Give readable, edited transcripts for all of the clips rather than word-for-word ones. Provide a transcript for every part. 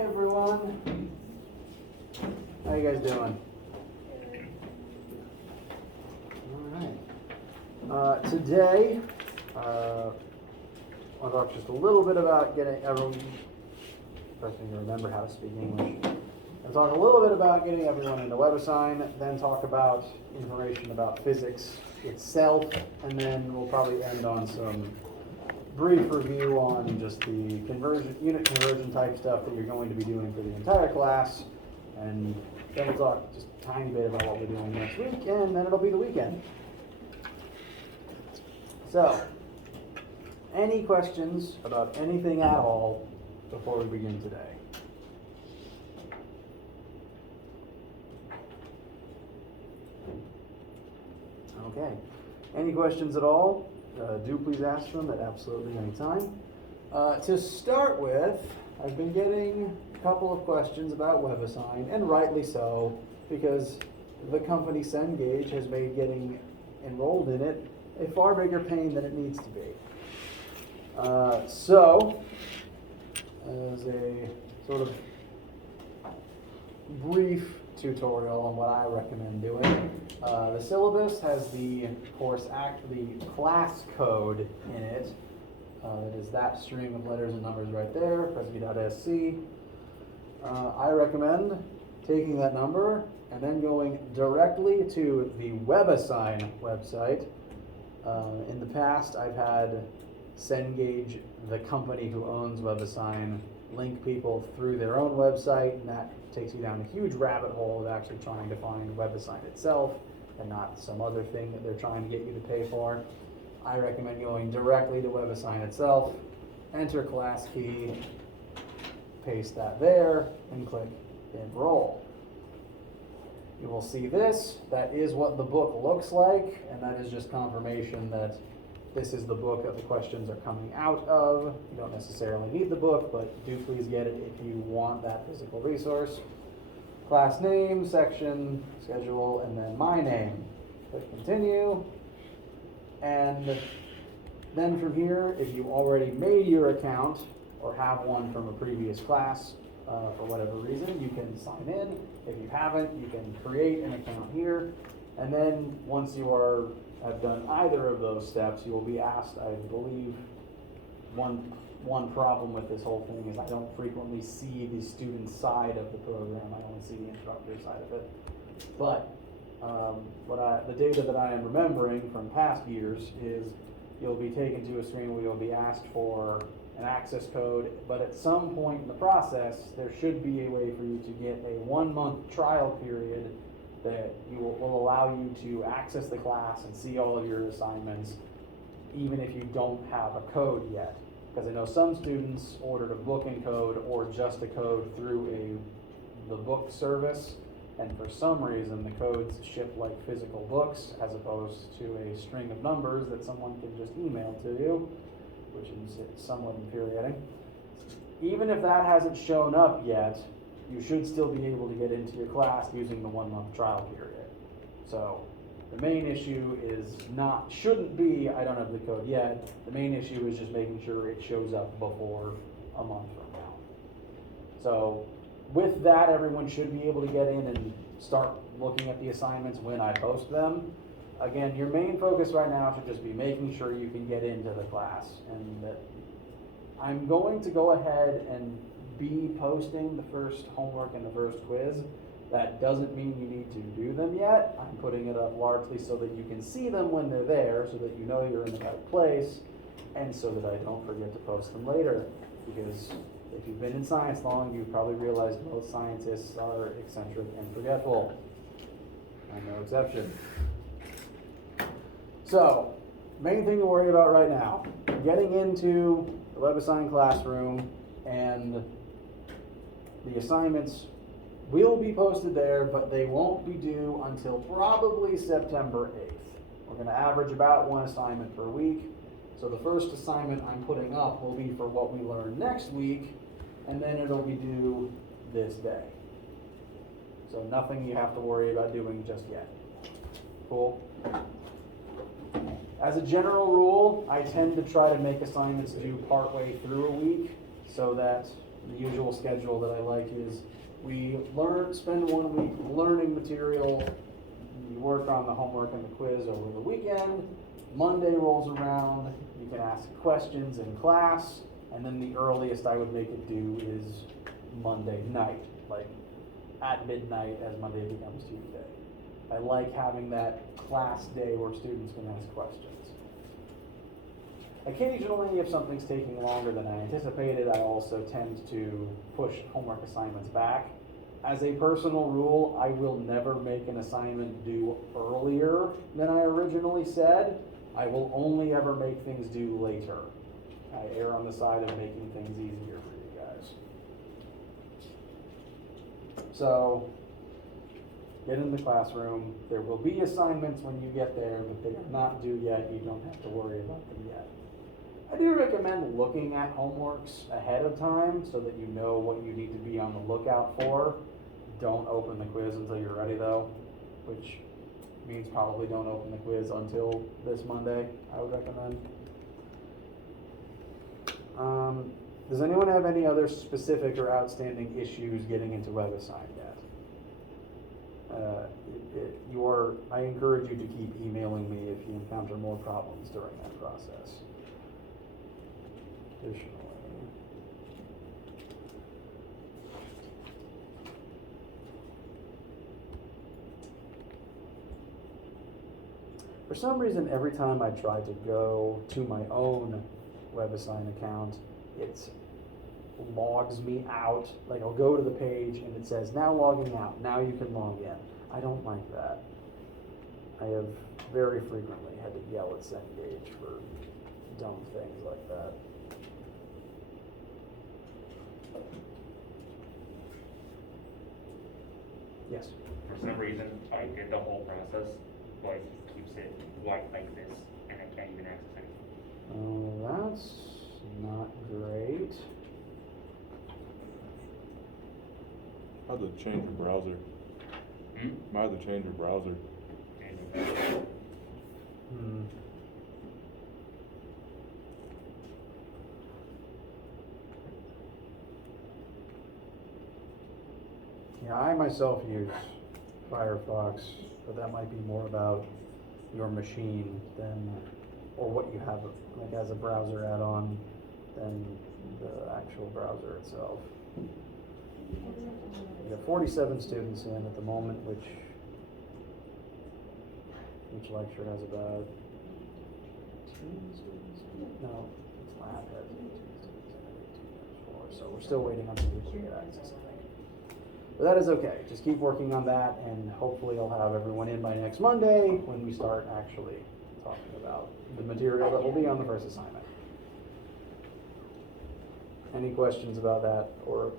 Hey everyone. How you guys doing? All right. Today, I'll talk just a little bit about getting everyone, first thing to remember how to speak English. I'll talk a little bit about getting everyone into WebAssign, then talk about information about physics itself, and then we'll probably end on some brief review on just the unit conversion type stuff that you're going to be doing for the entire class, and then we'll talk just a tiny bit about what we're doing next week, and then it'll be the weekend. So, any questions about anything at all before we begin today? Okay. Any questions at all? Do please ask them at absolutely any time. To start with, I've been getting a couple of questions about WebAssign, and rightly so, because the company Cengage has made getting enrolled in it a far bigger pain than it needs to be. So, as a sort of brief tutorial on what I recommend doing, the syllabus has the class code in it. That is that string of letters and numbers right there, Phys1500. I recommend taking that number and then going directly to the WebAssign website. In the past, I've had Cengage, the company who owns WebAssign, link people through their own website, and that takes you down a huge rabbit hole of actually trying to find WebAssign itself and not some other thing that they're trying to get you to pay for. I recommend going directly to WebAssign itself, enter class key, paste that there, and click enroll. You will see this. That is what the book looks like, and that is just confirmation that this is the book that the questions are coming out of. You don't necessarily need the book, but do please get it if you want that physical resource. Class name, section, schedule, and then my name. Click continue. And then from here, if you already made your account or have one from a previous class, for whatever reason, you can sign in. If you haven't, you can create an account here. And then once you have done either of those steps, you will be asked, I believe, one problem with this whole thing is I don't frequently see the student side of the program. I only see the instructor side of it. But the data that I am remembering from past years is you'll be taken to a screen where you'll be asked for an access code, but at some point in the process, there should be a way for you to get a 1-month trial period that will allow you to access the class and see all of your assignments, even if you don't have a code yet. Because I know some students ordered a book and code or just a code through the book service, and for some reason the codes ship like physical books as opposed to a string of numbers that someone can just email to you, which is somewhat infuriating. Even if that hasn't shown up yet, you should still be able to get into your class using the 1-month trial period. So the main issue shouldn't be, I don't have the code yet. The main issue is just making sure it shows up before a month from now. So with that, everyone should be able to get in and start looking at the assignments when I post them. Again, your main focus right now should just be making sure you can get into the class. And that I'm going to go ahead and be posting the first homework and the first quiz. That doesn't mean you need to do them yet. I'm putting it up largely so that you can see them when they're there, so that you know you're in the right place, and so that I don't forget to post them later. Because if you've been in science long, you've probably realized most scientists are eccentric and forgetful. I'm no exception. So, main thing to worry about right now, getting into the WebAssign classroom, and the assignments will be posted there, but they won't be due until probably September 8th. We're going to average about 1 assignment per week. So the first assignment I'm putting up will be for what we learn next week, and then it'll be due this day. So nothing you have to worry about doing just yet. Cool? As a general rule, I tend to try to make assignments due partway through a week so that The usual schedule that I like is we spend 1 week learning material, you work on the homework and the quiz over the weekend, Monday rolls around, you can ask questions in class, and then the earliest I would make it due is Monday night, like at midnight as Monday becomes Tuesday. I like having that class day where students can ask questions. Occasionally, if something's taking longer than I anticipated, I also tend to push homework assignments back. As a personal rule, I will never make an assignment due earlier than I originally said. I will only ever make things due later. I err on the side of making things easier for you guys. So, get in the classroom. There will be assignments when you get there, but they are not due yet. You don't have to worry about them yet. I do recommend looking at homeworks ahead of time so that you know what you need to be on the lookout for. Don't open the quiz until you're ready though, which means probably don't open the quiz until this Monday, I would recommend. Does anyone have any other specific or outstanding issues getting into WebAssign yet? I encourage you to keep emailing me if you encounter more problems during that process. Additionally, for some reason, every time I try to go to my own WebAssign account, it logs me out. Like I'll go to the page and it says, now logging out, now you can log in. I don't like that. I have very frequently had to yell at Cengage for dumb things like that. Yes? For some reason, I did the whole process, but it keeps it white like this, and I can't even access anything. Oh, that's not great. How to change your browser? How to change your browser? Yeah, I myself use Firefox, but that might be more about your machine than, or what you have like as a browser add-on than the actual browser itself. We have 47 students in at the moment, which each lecture has about 2 students. No, it's lab has 18 students in it, 2 times 4. So we're still waiting on some people to get access, I think. But that is okay. Just keep working on that, and hopefully I'll have everyone in by next Monday when we start actually talking about the material that will be on the first assignment. Any questions about that? Or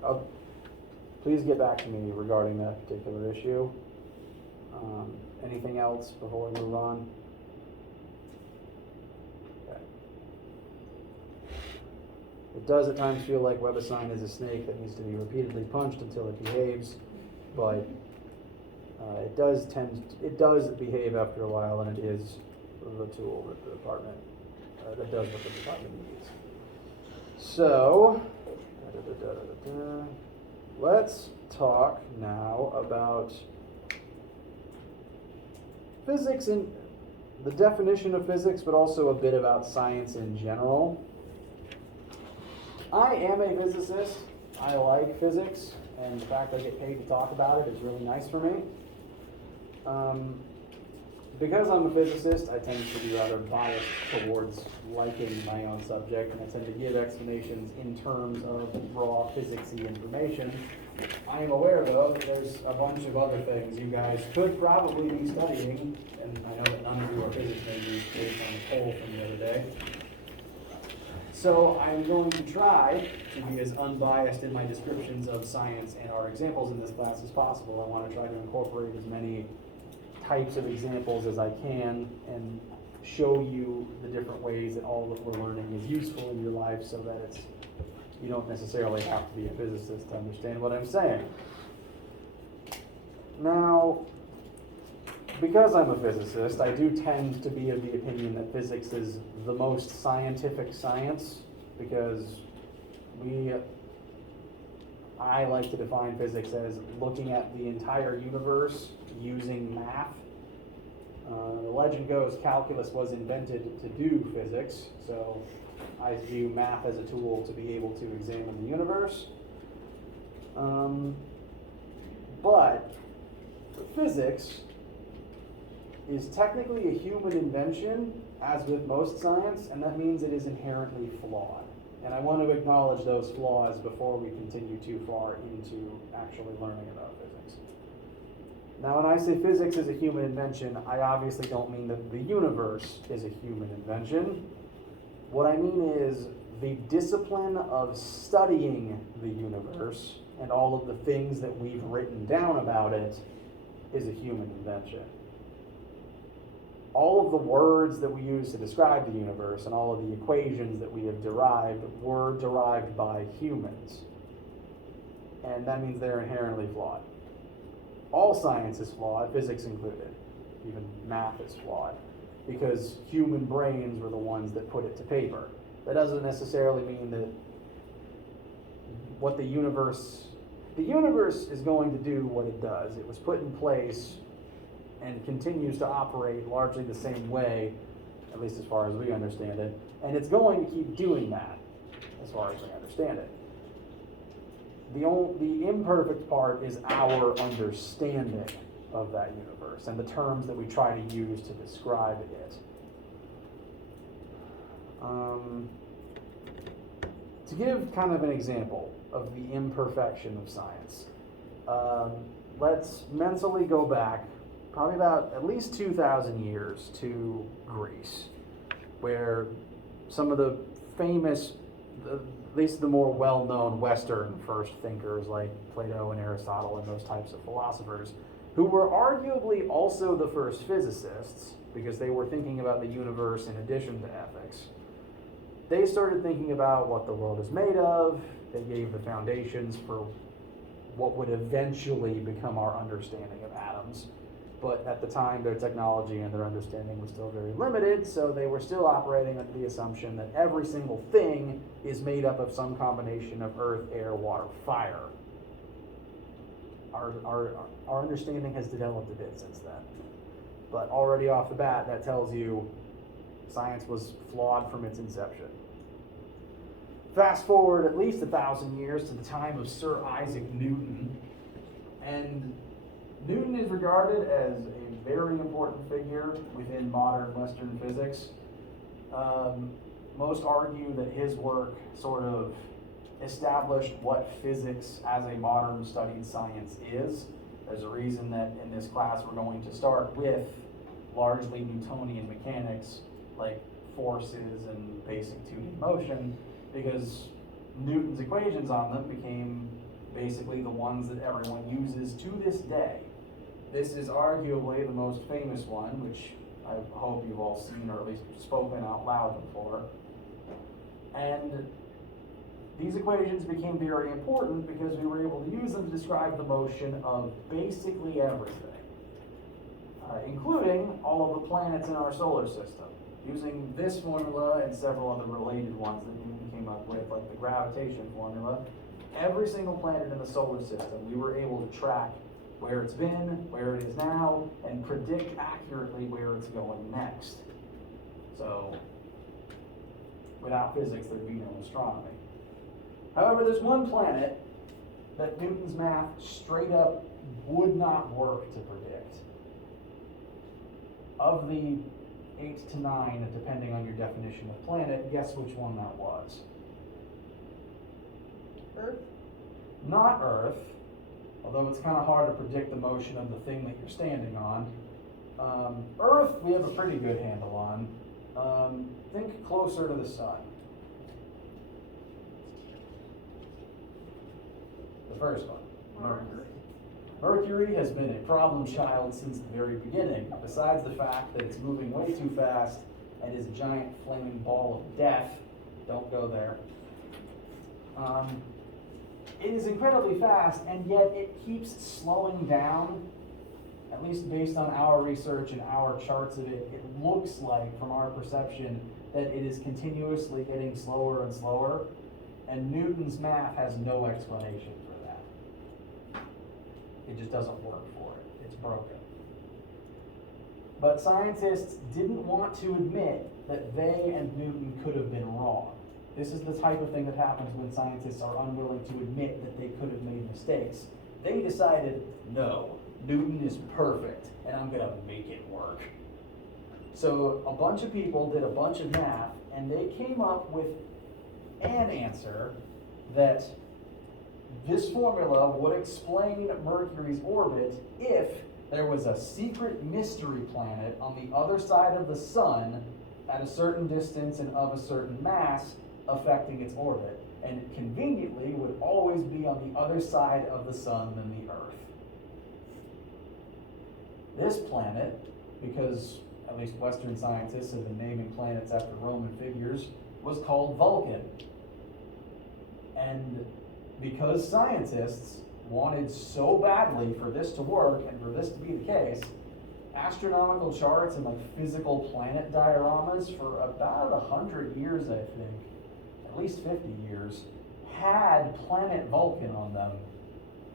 please get back to me regarding that particular issue. Anything else before we move on? Okay. It does at times feel like WebAssign is a snake that needs to be repeatedly punched until it behaves, but it does behave after a while, and it is the tool that the department that does what the department needs. So, let's talk now about physics and the definition of physics, but also a bit about science in general. I am a physicist. I like physics, and the fact I get paid to talk about it is really nice for me. Because I'm a physicist, I tend to be rather biased towards liking my own subject, and I tend to give explanations in terms of raw physicsy information. I am aware, though, that there's a bunch of other things you guys could probably be studying, and I know that none of you are physics majors based on the poll from the other day. So I'm going to try to be as unbiased in my descriptions of science and our examples in this class as possible. I want to try to incorporate as many types of examples as I can and show you the different ways that all that we're learning is useful in your life, so that you don't necessarily have to be a physicist to understand what I'm saying. Now, because I'm a physicist, I do tend to be of the opinion that physics is the most scientific science, because we I like to define physics as looking at the entire universe using math. The legend goes calculus was invented to do physics, so I view math as a tool to be able to examine the universe. But physics is technically a human invention, as with most science, and that means it is inherently flawed. And I want to acknowledge those flaws before we continue too far into actually learning about physics. Now, when I say physics is a human invention, I obviously don't mean that the universe is a human invention. What I mean is the discipline of studying the universe and all of the things that we've written down about it is a human invention. All of the words that we use to describe the universe and all of the equations that we have derived were derived by humans. And that means they're inherently flawed. All science is flawed, physics included. Even math is flawed, because human brains were the ones that put it to paper. That doesn't necessarily mean that what the universe is going to do what it does. It was put in place and continues to operate largely the same way, at least as far as we understand it, and it's going to keep doing that, as far as we understand it. The imperfect part is our understanding of that universe and the terms that we try to use to describe it. To give kind of an example of the imperfection of science, let's mentally go back probably about at least 2,000 years to Greece, where some of the famous, at least the more well-known Western first thinkers like Plato and Aristotle and those types of philosophers, who were arguably also the first physicists, because they were thinking about the universe in addition to ethics. They started thinking about what the world is made of. They gave the foundations for what would eventually become our understanding of atoms. But at the time, their technology and their understanding was still very limited, so they were still operating under the assumption that every single thing is made up of some combination of earth, air, water, fire. Our understanding has developed a bit since then. But already off the bat, that tells you science was flawed from its inception. Fast forward at least 1,000 years to the time of Sir Isaac Newton, and Newton is regarded as a very important figure within modern Western physics. Most argue that his work sort of established what physics as a modern studied science is. There's a reason that in this class we're going to start with largely Newtonian mechanics, like forces and basic 2D motion, because Newton's equations on them became basically the ones that everyone uses to this day. This is arguably the most famous one, which I hope you've all seen or at least spoken out loud before. And these equations became very important because we were able to use them to describe the motion of basically everything, including all of the planets in our solar system. Using this formula and several other related ones that Newton came up with, like the gravitation formula, every single planet in the solar system, we were able to track where it's been, where it is now, and predict accurately where it's going next. So, without physics, there'd be no astronomy. However, there's one planet that Newton's math straight up would not work to predict. Of the 8 to 9, depending on your definition of planet, guess which one that was? Earth? Not Earth, although it's kind of hard to predict the motion of the thing that you're standing on. Earth, we have a pretty good handle on. Think closer to the sun. The first one, Mercury. Mercury has been a problem child since the very beginning, besides the fact that it's moving way too fast and is a giant flaming ball of death. Don't go there. It is incredibly fast, and yet it keeps slowing down, at least based on our research and our charts of it. It looks like, from our perception, that it is continuously getting slower and slower, and Newton's math has no explanation for that. It just doesn't work for it. It's broken. But scientists didn't want to admit that they and Newton could have been wrong. This is the type of thing that happens when scientists are unwilling to admit that they could have made mistakes. They decided, no, Newton is perfect, and I'm gonna make it work. So a bunch of people did a bunch of math, and they came up with an answer that this formula would explain Mercury's orbit if there was a secret mystery planet on the other side of the sun at a certain distance and of a certain mass affecting its orbit, and it conveniently would always be on the other side of the sun than the Earth. This planet, because at least Western scientists have been naming planets after Roman figures, was called Vulcan. And because scientists wanted so badly for this to work and for this to be the case, astronomical charts and physical planet dioramas for about 100 years, I think, at least 50 years, had planet Vulcan on them.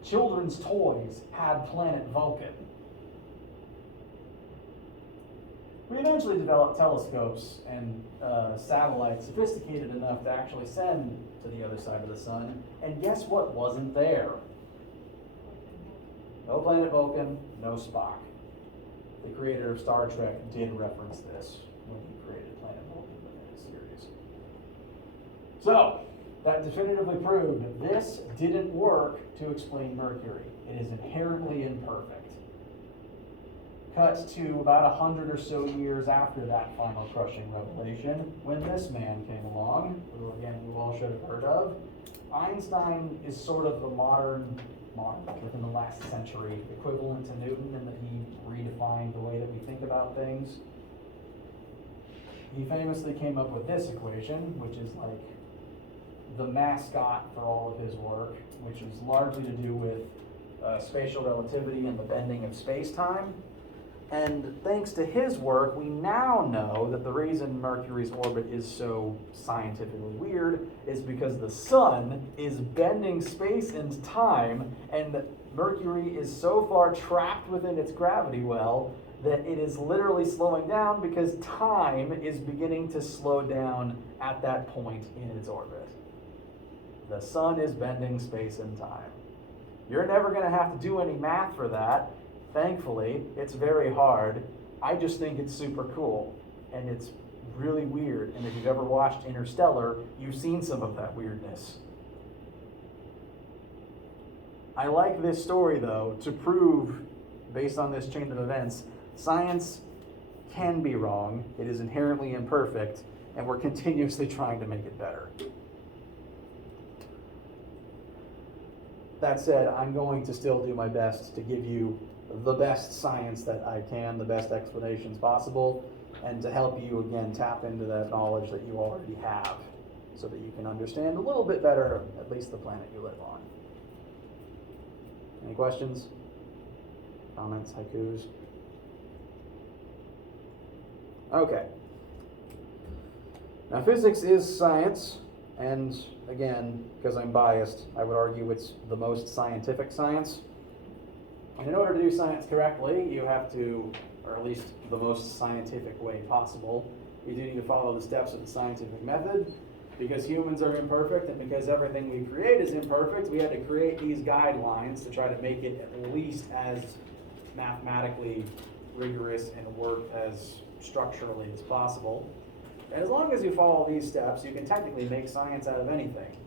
Children's toys had planet Vulcan. We eventually developed telescopes and satellites sophisticated enough to actually send to the other side of the sun, and guess what wasn't there? No planet Vulcan, no Spock. The creator of Star Trek did reference this when he created Planet Vulcan in his series. So, that definitively proved that this didn't work to explain Mercury. It is inherently imperfect. Cut to about 100 or so years after that final crushing revelation, when this man came along, who again you all should have heard of. Einstein is sort of the modern, within the last century, equivalent to Newton in that he redefined the way that we think about things. He famously came up with this equation, which is like the mascot for all of his work, which is largely to do with spatial relativity and the bending of space-time. And thanks to his work, we now know that the reason Mercury's orbit is so scientifically weird is because the sun is bending space and time, and Mercury is so far trapped within its gravity well that it is literally slowing down because time is beginning to slow down at that point in its orbit. The sun is bending space and time. You're never going to have to do any math for that. Thankfully, it's very hard. I just think it's super cool, and it's really weird, and if you've ever watched Interstellar, you've seen some of that weirdness. I like this story, though, to prove, based on this chain of events, science can be wrong, it is inherently imperfect, and we're continuously trying to make it better. That said, I'm going to still do my best to give you the best science that I can, the best explanations possible, and to help you, again, tap into that knowledge that you already have so that you can understand a little bit better, at least the planet you live on. Any questions? Comments? Haikus? Okay. Now, physics is science, and again, because I'm biased, I would argue it's the most scientific science. And in order to do science correctly, you have to, or at least the most scientific way possible, you do need to follow the steps of the scientific method. Because humans are imperfect and because everything we create is imperfect, we had to create these guidelines to try to make it at least as mathematically rigorous and work as structurally as possible. And as long as you follow these steps, you can technically make science out of anything.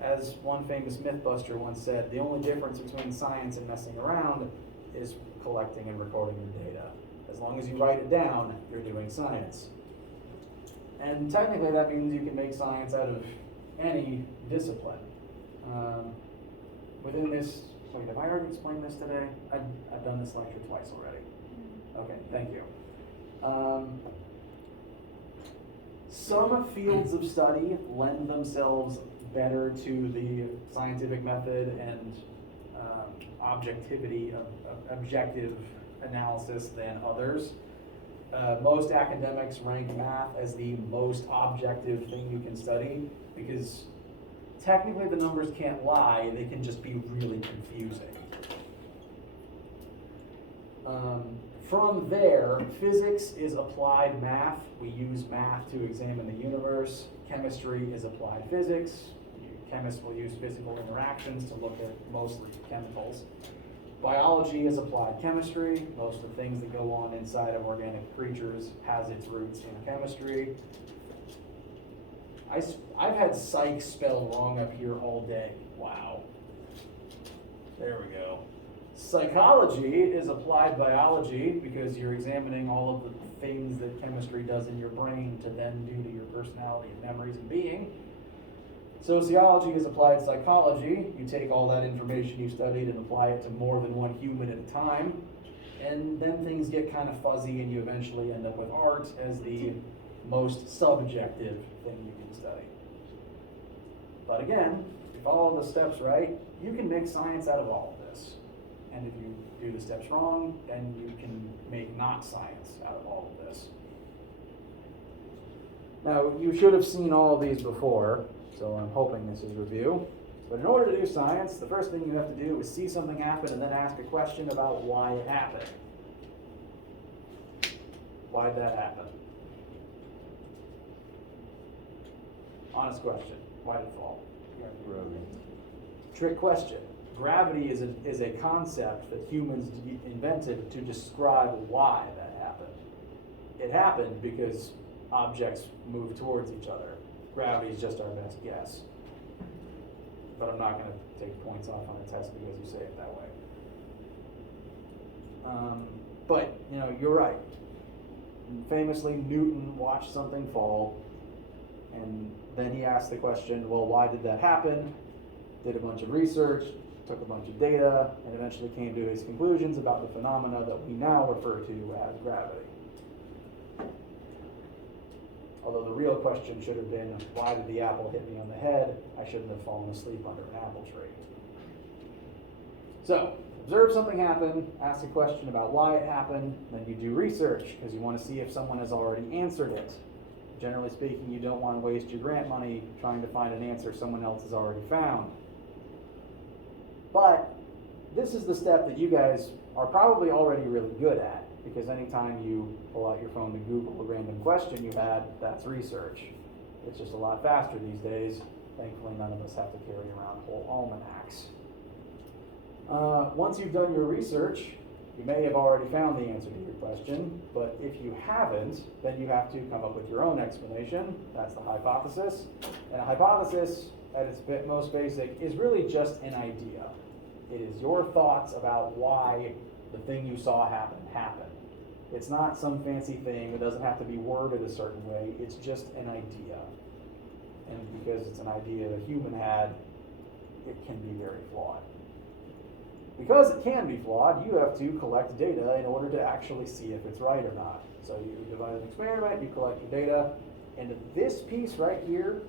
As one famous Mythbuster once said, the only difference between science and messing around is collecting and recording your data. As long as you write it down, you're doing science. And technically that means you can make science out of any discipline. Within this, wait, have I already explained this today? I've done this lecture twice already. Okay, thank you. Some fields of study lend themselves better to the scientific method and objective analysis than others. Most academics rank math as the most objective thing you can study because technically the numbers can't lie, they can just be really confusing. From there, physics is applied math. We use math to examine the universe. Chemistry is applied physics. Chemists will use physical interactions to look at mostly chemicals. Biology is applied chemistry. Most of the things that go on inside of organic creatures has its roots in chemistry. I've had psych spelled wrong up here all day. Wow. There we go. Psychology is applied biology because you're examining all of the things that chemistry does in your brain to then do to your personality and memories and being. Sociology is applied psychology. You take all that information you studied and apply it to more than one human at a time. And then things get kind of fuzzy and you eventually end up with art as the most subjective thing you can study. But again, if you follow the steps right, you can make science out of all of this. And if you do the steps wrong, then you can make not science out of all of this. Now, you should have seen all of these before, so I'm hoping this is review. But in order to do science, the first thing you have to do is see something happen and then ask a question about why it happened. Why did that happen? Honest question. Why did it fall? Gravity. Trick question. Gravity is a concept that humans invented to describe why that happened. It happened because objects move towards each other. Gravity is just our best guess. But I'm not going to take points off on a test because you say it that way. But, you know, you're right. Famously, Newton watched something fall, and then he asked the question, well, why did that happen? Did a bunch of research, took a bunch of data, and eventually came to his conclusions about the phenomena that we now refer to as gravity. Although the real question should have been, why did the apple hit me on the head? I shouldn't have fallen asleep under an apple tree. So, observe something happen, ask a question about why it happened, then you do research, because you want to see if someone has already answered it. Generally speaking, you don't want to waste your grant money trying to find an answer someone else has already found. But this is the step that you guys are probably already really good at, because anytime you pull out your phone to Google a random question you had, that's research. It's just a lot faster these days. Thankfully, none of us have to carry around whole almanacs. Once you've done your research, you may have already found the answer to your question, but if you haven't, then you have to come up with your own explanation. That's the hypothesis. And a hypothesis, at its most basic, is really just an idea. It is your thoughts about why the thing you saw happen happened. It's not some fancy thing. It doesn't have to be worded a certain way. It's just an idea. And because it's an idea a human had, it can be very flawed. Because it can be flawed, you have to collect data in order to actually see if it's right or not. So you devise an experiment, you collect your data, and this piece right here,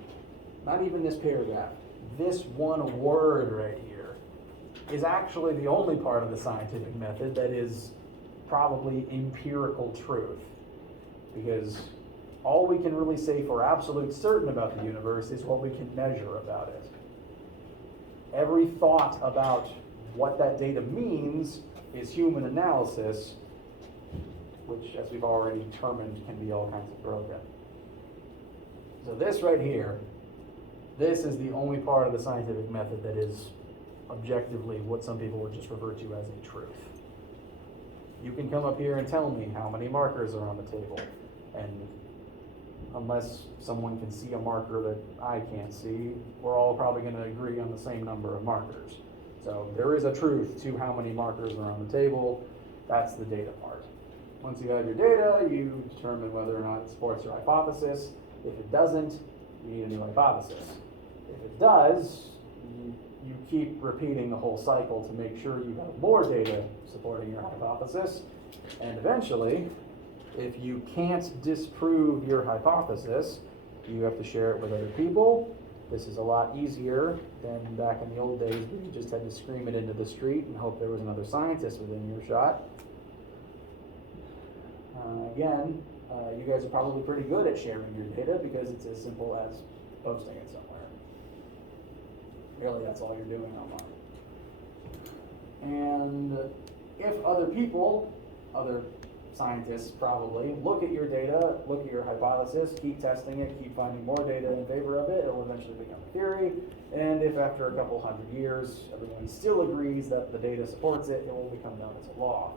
not even this paragraph, this one word right here, is actually the only part of the scientific method that is probably empirical truth. Because all we can really say for absolute certain about the universe is what we can measure about it. Every thought about what that data means is human analysis, which, as we've already determined, can be all kinds of broken. So this right here, this is the only part of the scientific method that is objectively what some people would just refer to as a truth. You can come up here and tell me how many markers are on the table, and unless someone can see a marker that I can't see, we're all probably going to agree on the same number of markers. So there is a truth to how many markers are on the table. That's the data part. Once you have your data, you determine whether or not it supports your hypothesis. If it doesn't, you need a new hypothesis. If it does, you keep repeating the whole cycle to make sure you have more data supporting your hypothesis. And eventually, if you can't disprove your hypothesis, you have to share it with other people. This is a lot easier than back in the old days where you just had to scream it into the street and hope there was another scientist within earshot. Again, you guys are probably pretty good at sharing your data because it's as simple as posting it somewhere. Really, that's all you're doing online. And if other people other scientists probably, look at your data, look at your hypothesis, keep testing it, keep finding more data in favor of it, it will eventually become a theory. And if after a couple hundred years everyone still agrees that the data supports it, it will become known as a law.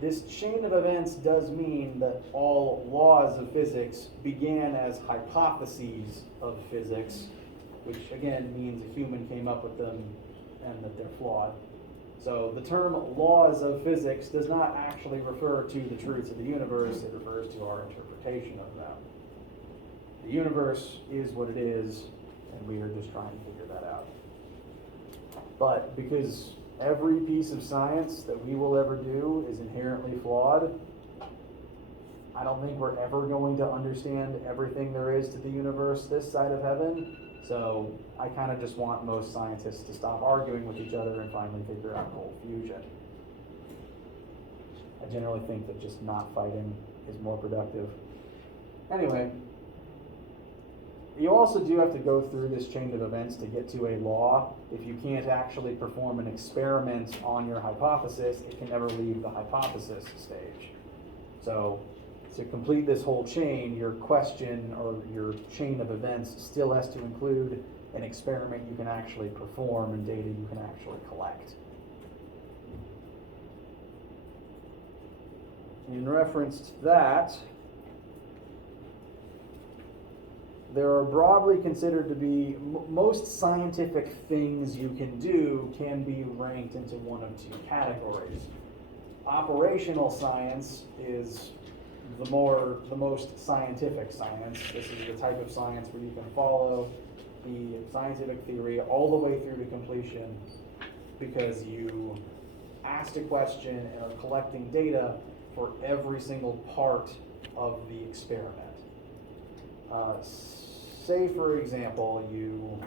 This chain of events does mean that all laws of physics began as hypotheses of physics, which again means a human came up with them and that they're flawed. So the term laws of physics does not actually refer to the truths of the universe, it refers to our interpretation of them. The universe is what it is, and we are just trying to figure that out. But because every piece of science that we will ever do is inherently flawed, I don't think we're ever going to understand everything there is to the universe this side of heaven. So I kind of just want most scientists to stop arguing with each other and finally figure out cold fusion. I generally think that just not fighting is more productive. Anyway, you also do have to go through this chain of events to get to a law. If you can't actually perform an experiment on your hypothesis, it can never leave the hypothesis stage. So to complete this whole chain, your question or your chain of events still has to include an experiment you can actually perform and data you can actually collect. In reference to that, there are broadly considered to be, most scientific things you can do can be ranked into one of two categories. Operational science is the most scientific science. This is the type of science where you can follow the scientific theory all the way through to completion because you asked a question and are collecting data for every single part of the experiment. Say, for example, you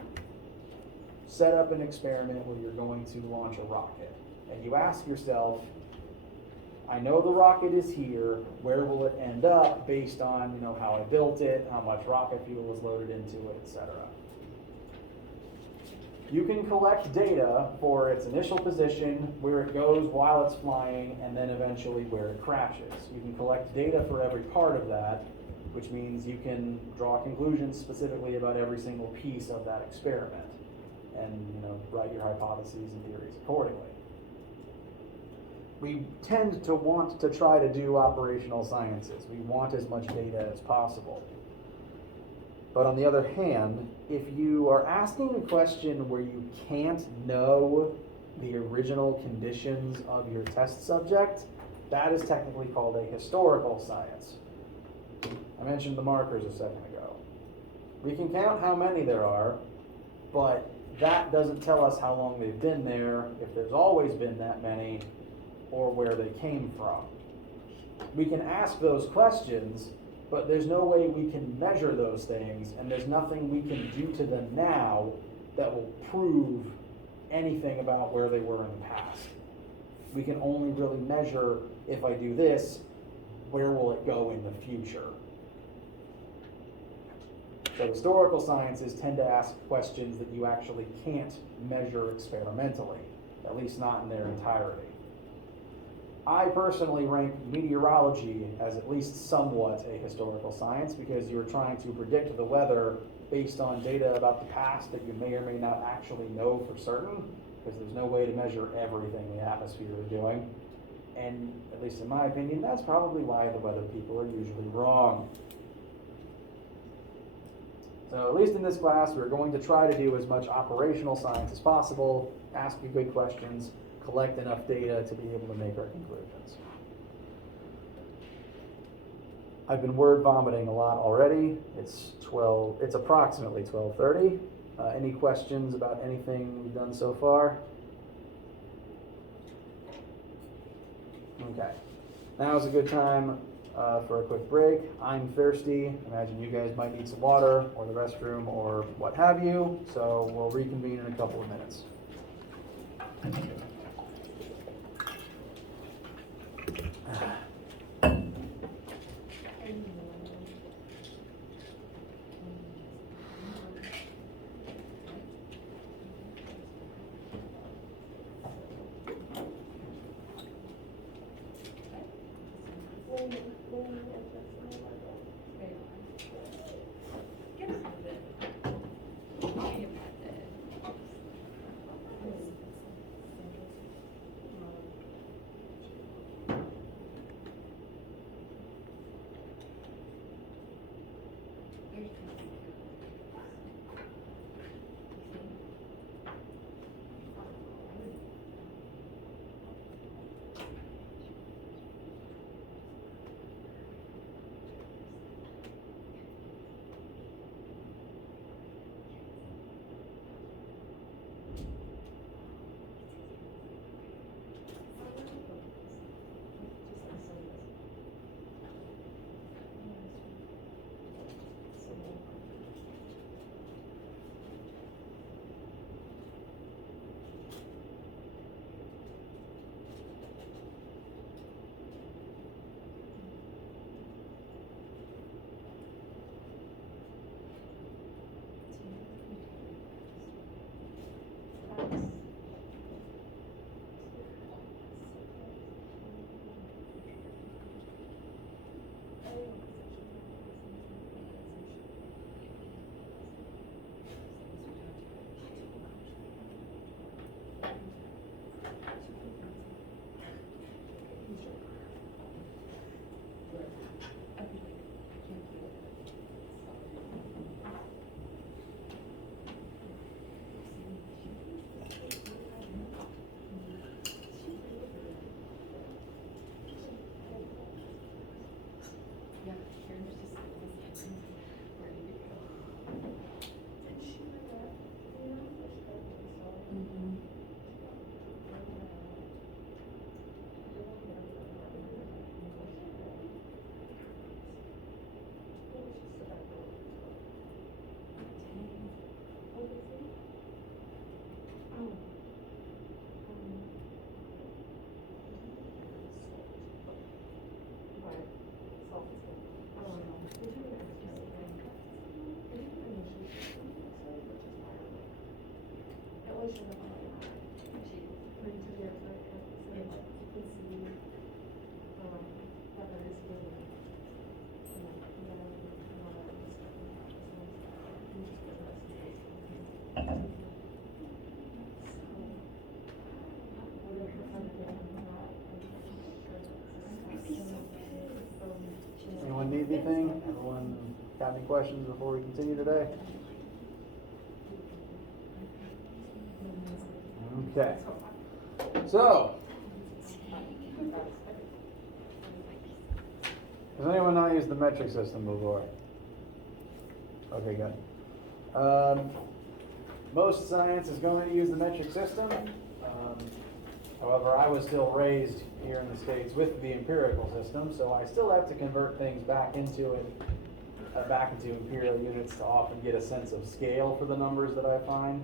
set up an experiment where you're going to launch a rocket, and you ask yourself, I know the rocket is here, where will it end up based on how I built it, how much rocket fuel was loaded into it, etc. You can collect data for its initial position, where it goes while it's flying, and then eventually where it crashes. You can collect data for every part of that, which means you can draw conclusions specifically about every single piece of that experiment and write your hypotheses and theories accordingly. We tend to want to try to do operational sciences. We want as much data as possible. But on the other hand, if you are asking a question where you can't know the original conditions of your test subject, that is technically called a historical science. I mentioned the markers a second ago. We can count how many there are, but that doesn't tell us how long they've been there, if there's always been that many, or where they came from. We can ask those questions, but there's no way we can measure those things, and there's nothing we can do to them now that will prove anything about where they were in the past. We can only really measure, if I do this, where will it go in the future? So historical sciences tend to ask questions that you actually can't measure experimentally, at least not in their entirety. I personally rank meteorology as at least somewhat a historical science because you're trying to predict the weather based on data about the past that you may or may not actually know for certain, because there's no way to measure everything the atmosphere is doing. And at least in my opinion, that's probably why the weather people are usually wrong. So at least in this class, we're going to try to do as much operational science as possible, ask you good questions, collect enough data to be able to make our conclusions. I've been word vomiting a lot already. It's approximately 12:30. Any questions about anything we've done so far? Okay. Now is a good time for a quick break. I'm thirsty. Imagine you guys might need some water or the restroom or what have you. So we'll reconvene in a couple of minutes. Got any questions before we continue today? Okay. So, has anyone not used the metric system before? Okay, good. Most science is going to use the metric system. However, I was still raised here in the States with the empirical system, so I still have to convert things back into imperial units to often get a sense of scale for the numbers that I find.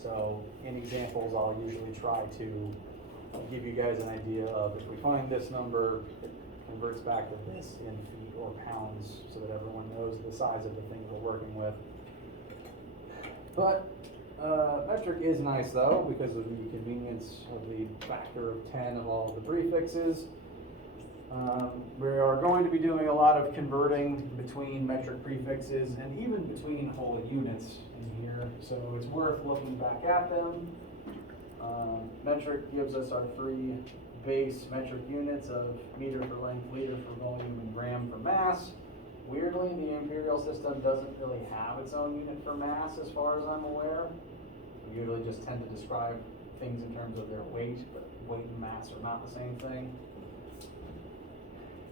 So in examples, I'll usually try to give you guys an idea of if we find this number, it converts back to this in feet or pounds so that everyone knows the size of the thing we're working with. But metric is nice though because of the convenience of the factor of 10 of all of the prefixes. We are going to be doing a lot of converting between metric prefixes and even between whole units in here, so it's worth looking back at them. Metric gives us our three base metric units of meter for length, liter for volume, and gram for mass. Weirdly, the imperial system doesn't really have its own unit for mass as far as I'm aware. We usually just tend to describe things in terms of their weight, but weight and mass are not the same thing.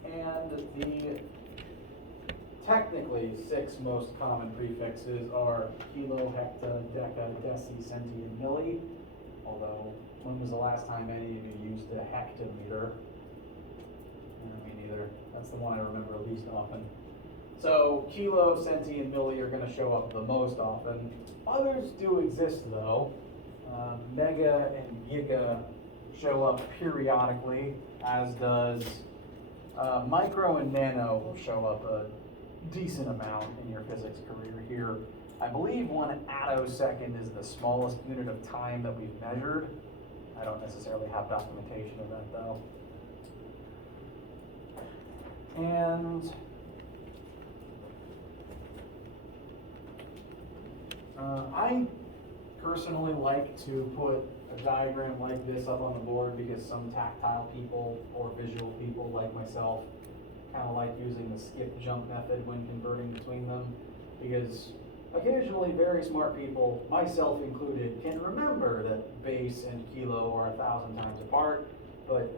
And the technically 6 most common prefixes are kilo, hecta, deca, deci, centi, and milli. Although, when was the last time any of you used a hectometer? Me neither. That's the one I remember least often. So kilo, centi, and milli are going to show up the most often. Others do exist though. Mega and giga show up periodically, as does micro and nano will show up a decent amount in your physics career here. I believe 1 attosecond is the smallest unit of time that we've measured. I don't necessarily have documentation of that though. And I personally like to put a diagram like this up on the board because some tactile people or visual people like myself kind of like using the skip jump method when converting between them, because occasionally very smart people, myself included, can remember that base and kilo are 1,000 times apart, but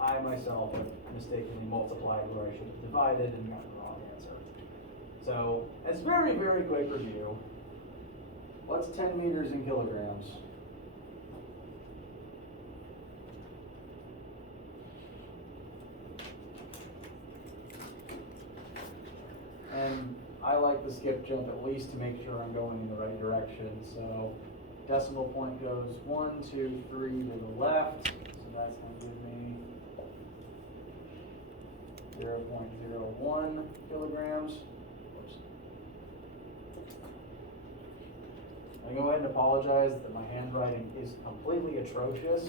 I myself have mistakenly multiplied where I should have divided and got the wrong answer. So, as very, very quick review, what's 10 meters in kilograms? And I like the skip jump at least to make sure I'm going in the right direction. So decimal point goes 1, 2, 3 to the left. So that's going to give me 0.01 kilograms. Whoops. I go ahead and apologize that my handwriting is completely atrocious.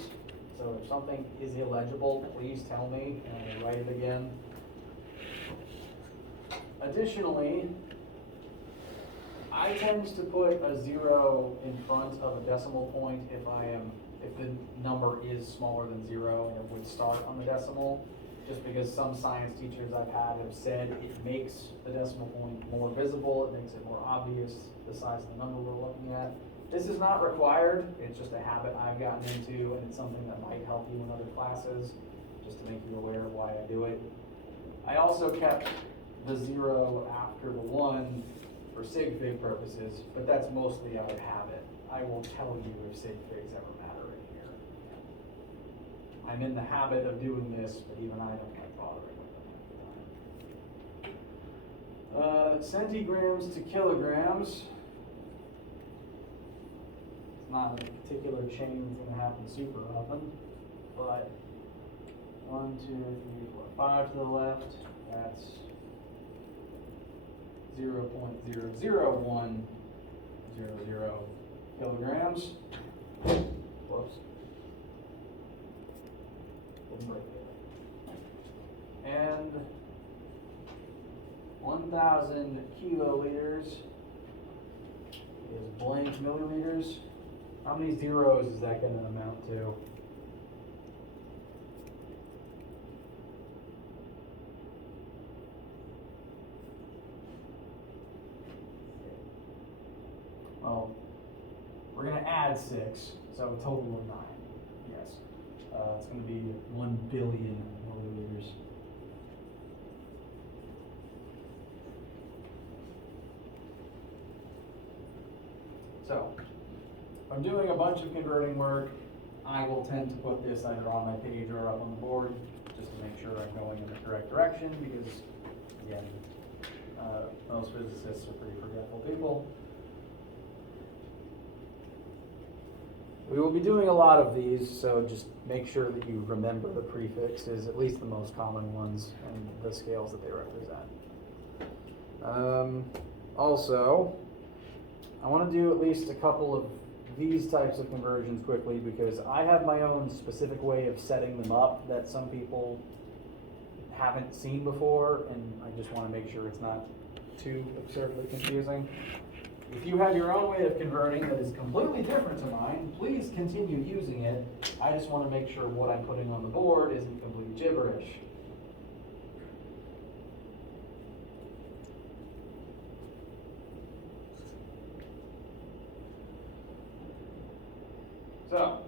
So if something is illegible, please tell me and I will write it again. Additionally, I tend to put a 0 in front of a decimal point if the number is smaller than 0 and it would start on the decimal, just because some science teachers I've had have said it makes the decimal point more visible, it makes it more obvious the size of the number we're looking at. This is not required, it's just a habit I've gotten into, and it's something that might help you in other classes, just to make you aware of why I do it. I also kept the 0 after the 1 for sig fig purposes, but that's mostly out of habit. I will tell you if sig figs ever matter in here. I'm in the habit of doing this, but even I don't like bothering with them. Centigrams to kilograms. It's not a particular chain that's going to happen super often, but 1, 2, 3, 4, 5 to the left, that's 0.00100 kilograms. Whoops. And 1,000 kiloliters is blank milliliters. How many zeros is that going to amount to? well, we're gonna add 6, so a total of 9, yes. It's gonna be 1 billion milliliters. So, if I'm doing a bunch of converting work, I will tend to put this either on my page or up on the board, just to make sure I'm going in the correct direction, because, again, most physicists are pretty forgetful people. We will be doing a lot of these, so just make sure that you remember the prefixes, at least the most common ones, and the scales that they represent. Also, I want to do at least a couple of these types of conversions quickly, because I have my own specific way of setting them up that some people haven't seen before, and I just want to make sure it's not too absurdly confusing. If you have your own way of converting that is completely different to mine, please continue using it. I just want to make sure what I'm putting on the board isn't complete gibberish. So,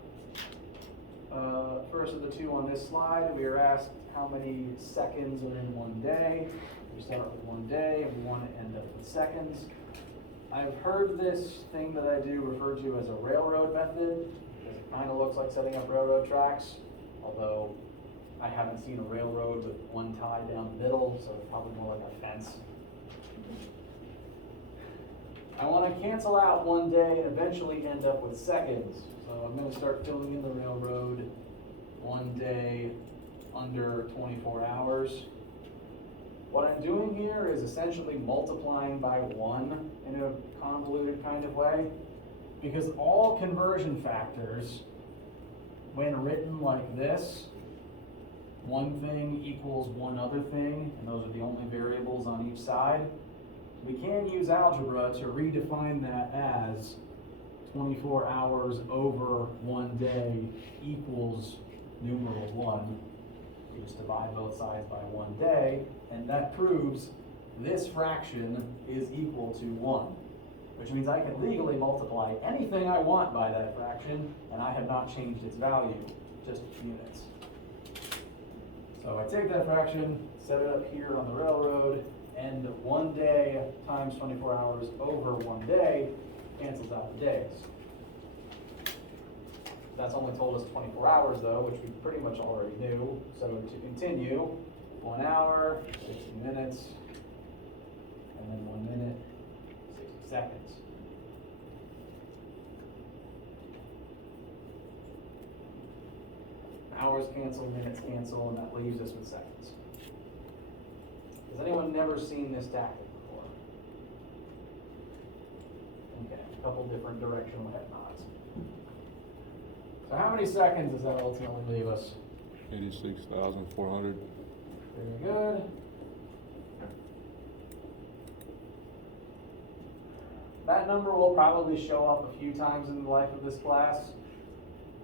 first of the two on this slide, we are asked how many seconds are in one day. We start with 1 day, and we want to end up with seconds. I've heard this thing that I do referred to as a railroad method, because it kind of looks like setting up railroad tracks, although I haven't seen a railroad with one tie down the middle, so it's probably more like a fence. I want to cancel out 1 day and eventually end up with seconds. So I'm going to start filling in the railroad 1 day under 24 hours. What I'm doing here is essentially multiplying by 1 in a convoluted kind of way, because all conversion factors, when written like this, one thing equals one other thing, and those are the only variables on each side. We can use algebra to redefine that as 24 hours over 1 day equals numeral 1. You just divide both sides by 1 day, and that proves this fraction is equal to 1, which means I can legally multiply anything I want by that fraction, and I have not changed its value, just units. So I take that fraction, set it up here on the railroad, and 1 day times 24 hours over 1 day cancels out the days. That's only told us 24 hours though, which we pretty much already knew. So to continue, 1 hour, 60 minutes, and then 1 minute, 60 seconds. Hours cancel, minutes cancel, and that leaves us with seconds. Has anyone never seen this tactic before? Okay, a couple different directional head nods. So how many seconds does that ultimately leave us? 86,400. Very good. That number will probably show up a few times in the life of this class,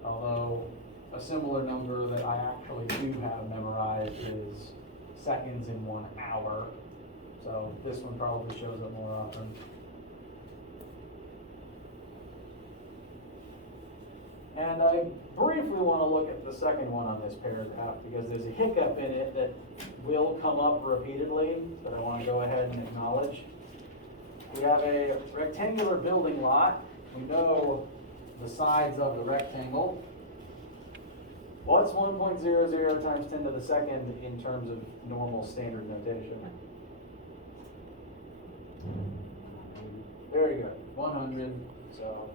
although a similar number that I actually do have memorized is seconds in 1 hour. So this one probably shows up more often. And I briefly want to look at the second one on this paragraph, because there's a hiccup in it that will come up repeatedly that I want to go ahead and acknowledge. We have a rectangular building lot. We know the sides of the rectangle. What's 1.00 times 10 to the second in terms of normal standard notation? Very good, 100. So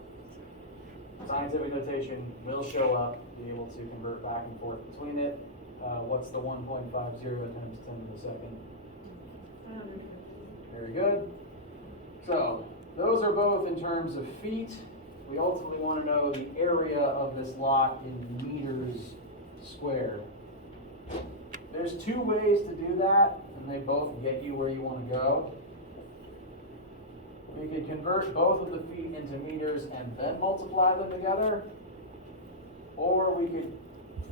scientific notation will show up, be able to convert back and forth between it. What's the 1.50 times 10 to the second? Very good. So those are both in terms of feet. We ultimately want to know the area of this lot in meters squared. There's 2 ways to do that, and they both get you where you want to go. We could convert both of the feet into meters and then multiply them together, or we could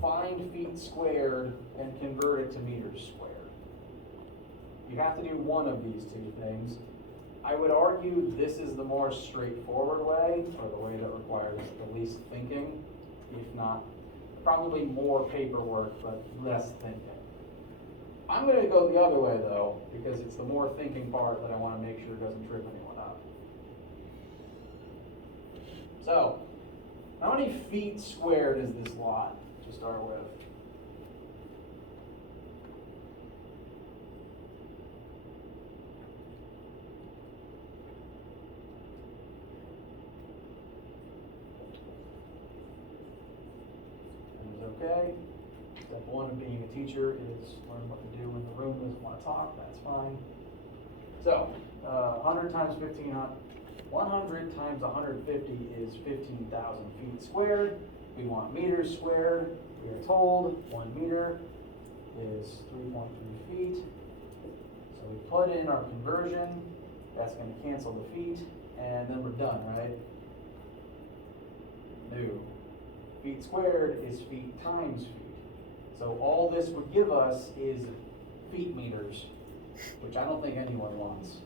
find feet squared and convert it to meters squared. You have to do one of these 2 things. I would argue this is the more straightforward way, or the way that requires the least thinking, if not, probably more paperwork, but less thinking. I'm gonna go the other way though, because it's the more thinking part that I wanna make sure doesn't trip anyone up. So, how many feet squared is this lot to start with? Okay. Step one of being a teacher is learn what to do when the room doesn't want to talk. That's fine. So, 100 times 1,500, 100 times 150 is 15,000 feet squared. We want meters squared. We are told 1 meter is 3.3 feet. So we put in our conversion. That's going to cancel the feet, and then we're done, right? No. Feet squared is feet times feet. So all this would give us is feet meters, which I don't think anyone wants.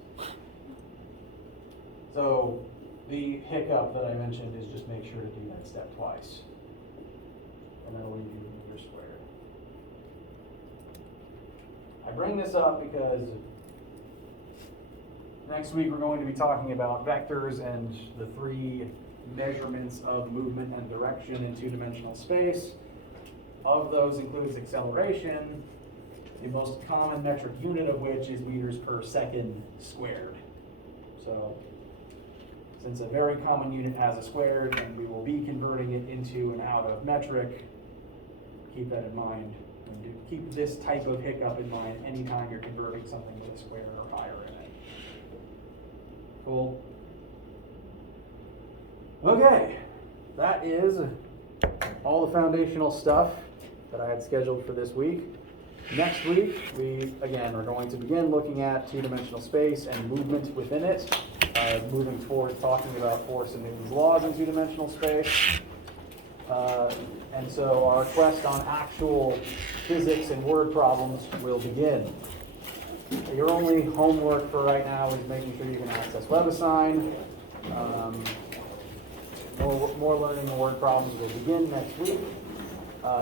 So the hiccup that I mentioned is just make sure to do that step twice. And that'll leave you meter squared. I bring this up because next week we're going to be talking about vectors and the 3 measurements of movement and direction in 2-dimensional space. Of those includes acceleration, the most common metric unit of which is meters per second squared. So, since a very common unit has a squared, and we will be converting it into and out of metric, keep that in mind. And keep this type of hiccup in mind anytime you're converting something with a square or higher in it. Cool. Okay, that is all the foundational stuff that I had scheduled for this week. Next week, we, again, are going to begin looking at 2-dimensional space and movement within it, moving towards talking about force and Newton's laws in 2-dimensional space. And so our quest on actual physics and word problems will begin. Your only homework for right now is making sure you can access WebAssign. More learning and word problems will begin next week.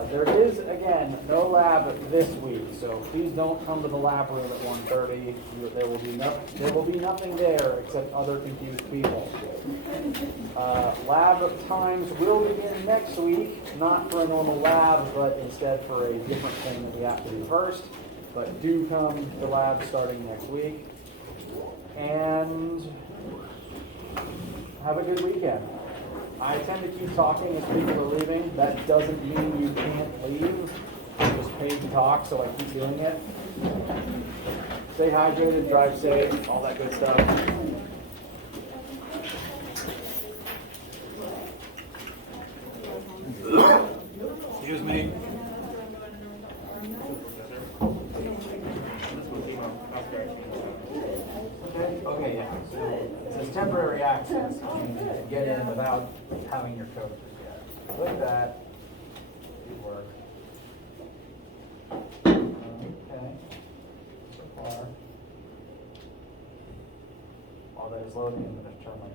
There is, again, no lab this week, so please don't come to the lab room at 1:30. There will be nothing there except other confused people. Lab times will begin next week, not for a normal lab, but instead for a different thing that we have to do first. But do come to lab starting next week. And have a good weekend. I tend to keep talking as people are leaving. That doesn't mean you can't leave. I'm just paid to talk, so I keep doing it. Stay hydrated, drive safe, all that good stuff. Excuse me. Okay, yeah. So it says temporary access. You can get in without having your code yet. Click that. It works. Okay. So far. While that is loading, I'm going to turn my